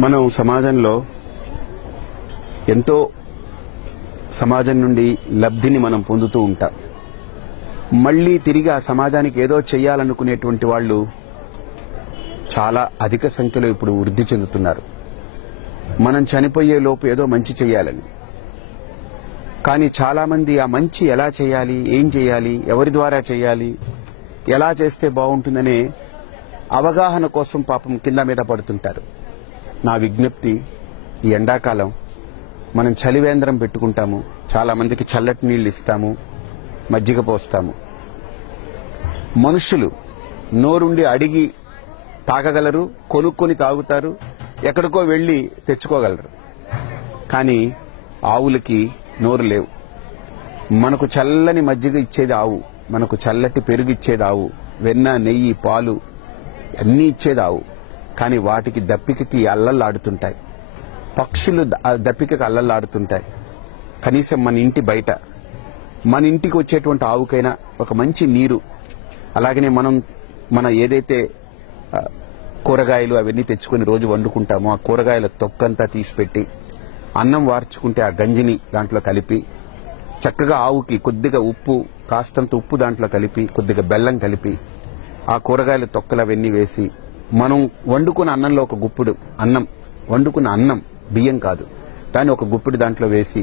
మనం సమాజంలో ఎంతో సమాజం నుండి లబ్ధిని మనం పొందుతూ ఉంటాం. మళ్ళీ తిరిగి ఆ సమాజానికి ఏదో చేయాలనుకునేటువంటి వాళ్ళు చాలా అధిక సంఖ్యలో ఇప్పుడు వృద్ధి చెందుతున్నారు. మనం చనిపోయే లోపు ఏదో మంచి చేయాలని. కానీ చాలామంది ఆ మంచి ఎలా చేయాలి, ఏం చేయాలి, ఎవరి ద్వారా చేయాలి, ఎలా చేస్తే బాగుంటుందనే అవగాహన కోసం పాపం కింద మీద పడుతుంటారు. నా విజ్ఞప్తి, ఈ ఎండాకాలం మనం చలివేంద్రం పెట్టుకుంటాము, చాలా మందికి చల్లటి నీళ్లు ఇస్తాము, మజ్జిగ పోస్తాము. మనుషులు నోరుండి అడిగి తాగగలరు, కొనుక్కొని తాగుతారు, ఎక్కడికో వెళ్ళి తెచ్చుకోగలరు. కానీ ఆవులకి నోరు లేవు. మనకు చల్లని మజ్జిగ ఇచ్చేది ఆవు, మనకు చల్లటి పెరుగు ఇచ్చేది ఆవు, వెన్న, నెయ్యి, పాలు అన్నీ ఇచ్చేది ఆవు. కానీ వాటికి దప్పికకి అల్లల్లాడుతుంటాయి. పక్షులు దప్పికకి అల్లల్లాడుతుంటాయి. కనీసం మన ఇంటి బయట మన ఇంటికి వచ్చేటువంటి ఆవుకైనా ఒక మంచి నీరు, అలాగనే మన ఏదైతే కూరగాయలు అవన్నీ తెచ్చుకొని రోజు వండుకుంటామో ఆ కూరగాయల తొక్కంతా తీసిపెట్టి అన్నం వార్చుకుంటే ఆ గంజిని దాంట్లో కలిపి చక్కగా ఆవుకి కొద్దిగా ఉప్పు, కాస్తంత ఉప్పు దాంట్లో కలిపి కొద్దిగా బెల్లం కలిపి ఆ కూరగాయల తొక్కలు అవన్నీ వేసి మనం వండుకున్న అన్నంలో ఒక గుప్పిడు అన్నం, వండుకున్న అన్నం, బియ్యం కాదు, దాన్ని ఒక గుప్పిడి దాంట్లో వేసి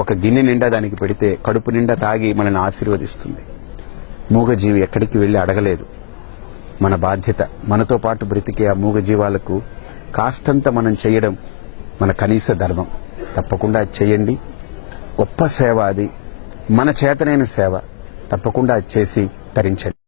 ఒక గిన్నె నిండా దానికి పెడితే కడుపు నిండా తాగి మనల్ని ఆశీర్వదిస్తుంది. మూగజీవి ఎక్కడికి వెళ్ళి అడగలేదు. మన బాధ్యత, మనతో పాటు బ్రతికే ఆ మూగజీవాలకు కాస్తంత మనం చేయడం మన కనీస ధర్మం. తప్పకుండా అది చేయండి. గొప్ప సేవ అది, మన చేతనైన సేవ. తప్పకుండా అది చేసి తరించండి.